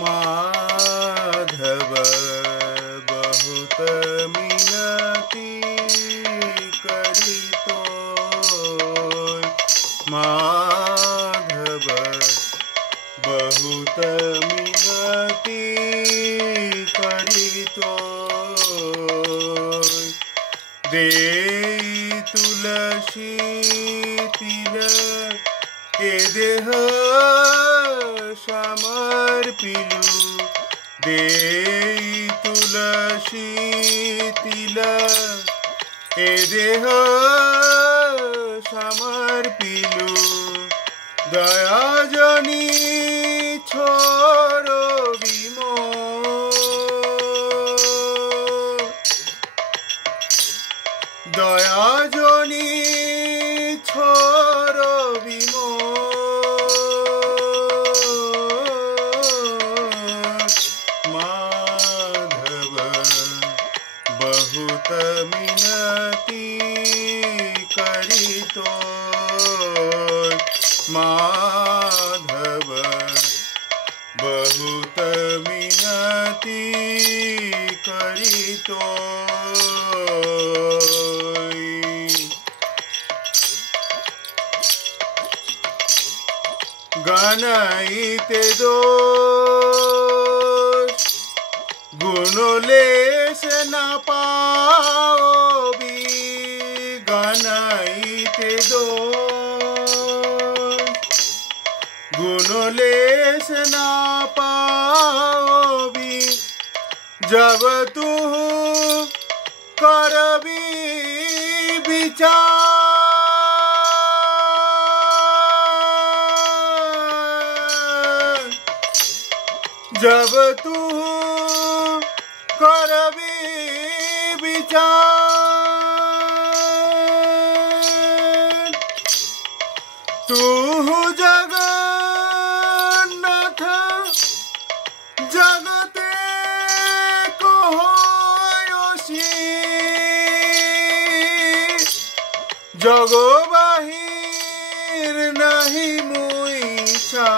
माधव बहुत मिनती करी तो माधव बहुत मिनती करी तो दे तुलसी तिलक के देह समर्पिलु दे तुलसी तिलक के देह समर्पिलु दया जनी छोरो विमोह दया जनी छोरो माधव बहुत मिनती करी तो माधव बहुत मिनती करी तो गणिते दोष गुण लेस न पाओबी गणिते दोष गुण लेस न पाओबी जब तू करबी विचार जब तू करबी विचार तू जगन्नाथ जगते को होयोसी जगो बाहिर नहीं मुई छा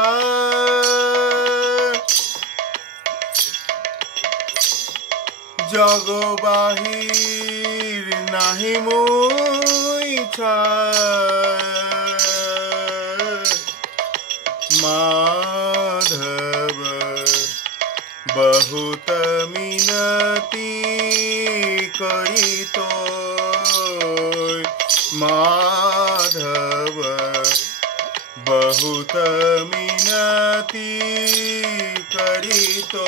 जगो बाहिर नाही मुई छा माधव बहुत मिनती करी तो माधव बहुत मिनती करी तो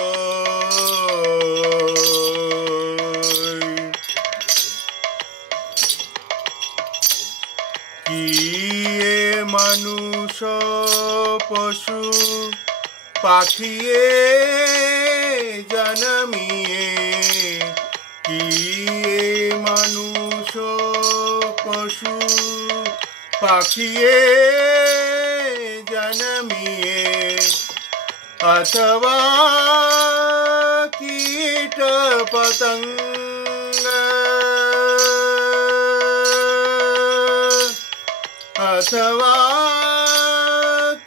किए मनुष्य पशु पाखिए जन्मिए किए मनुष्य पशु पाखिए जन्मिए अथवा कीट पतंग अथवा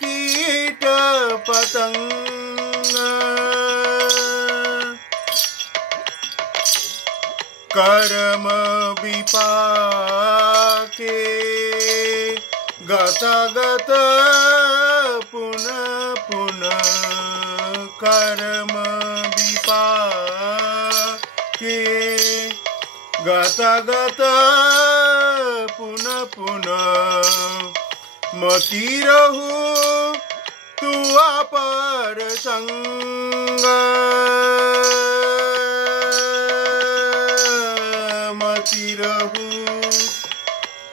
कीट पतंग कर्म विपाके गतागत पुनः पुनः कर्म विपाके गतागत पुनः पुनः मती रहु तू अपर संग मती रहु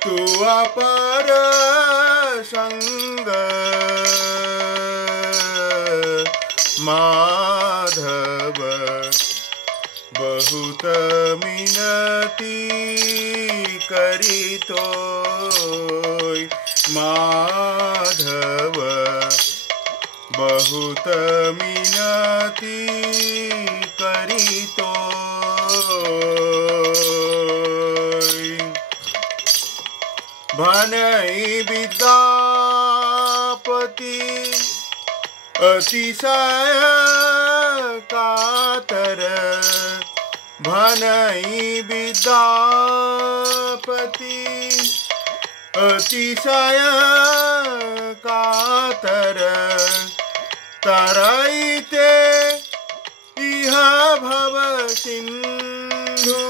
तू अपर संग माधव बहुत मिनती करी तो माधव बहुत मिनती करी तो भनई विद्यापति अतिशय कातर भनई विद्यापति अतिशय कातर तरैते इह भव सिंधु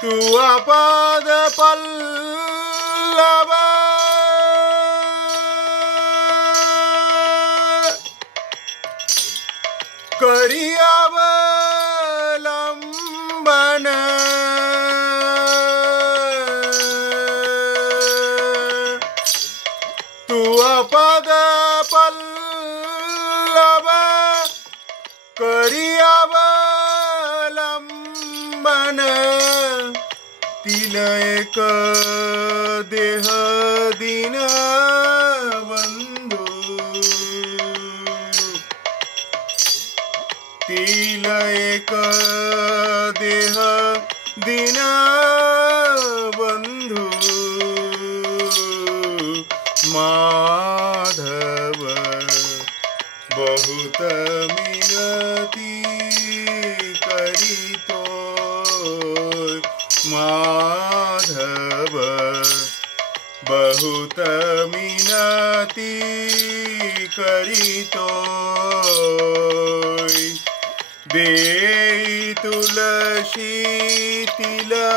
तु अपद पल्लव करि अवलंबन तु अपद पल्लव करि अवलंबन तिलक देह दीन बंधु तिलक देह दीन बंधु माधव बहुत मिनती करितो माधव बहुत मिनती करितो दे तुलसी तिला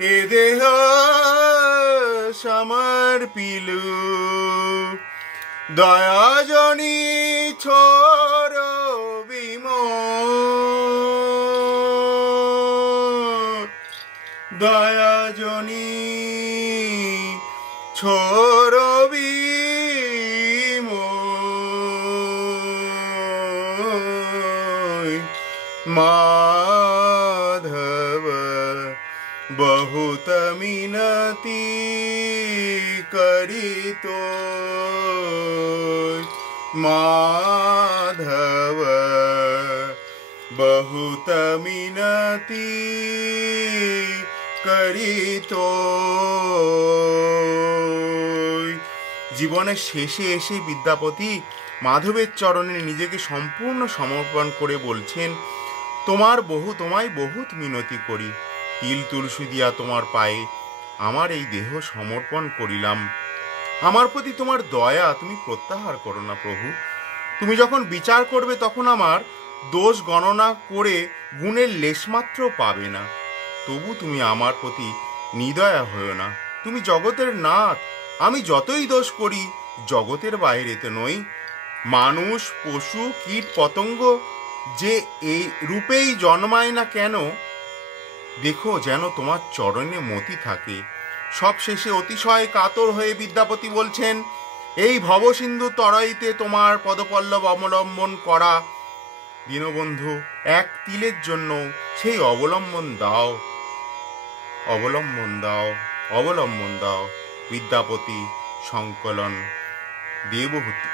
ए देह समर्पिलु दया जनी छोर विमोद दया जनी छोर माधव बहुत मिनती करितो माधव बहुत मिनती करितो জীবনের শেষে এসে বিদ্যাপতি মাধবের চরণে নিজেকে সম্পূর্ণ সমর্পণ করে বলছেন, তোমায় বহুত মিনতি করি, তিল তুলসী দিয়া তোমার পায়ে আমার এই দেহ সমর্পণ করিলাম। আমার প্রতি তোমার দয়া তুমি প্রত্যাহার করো না প্রভু। তুমি যখন বিচার করবে তখন আমার দোষ গণনা করে গুণের লেশমাত্র পাবে না। তবু তুমি আমার প্রতি নিদয়া হয়ো না। তুমি জগতের নাথ, আমি যতই দোষ করি জগতের বাইরেতে নই। মানুষ, পশু, কীট, পতঙ্গ যে এই রূপেই জন্মায় না কেন, দেখো যেন তোমার চরণে মতি থাকে। সব শেষে অতিশয় কাতর হয়ে বিদ্যাপতি বলছেন, এই ভবসিন্ধু তরাইতে তোমার পদপল্লব অবলম্বন করা দীনবন্ধু, এক তিলের জন্য সেই অবলম্বন দাও, অবলম্বন দাও, অবলম্বন দাও। বিদ্যাপতি সংকলন দেবহূতি।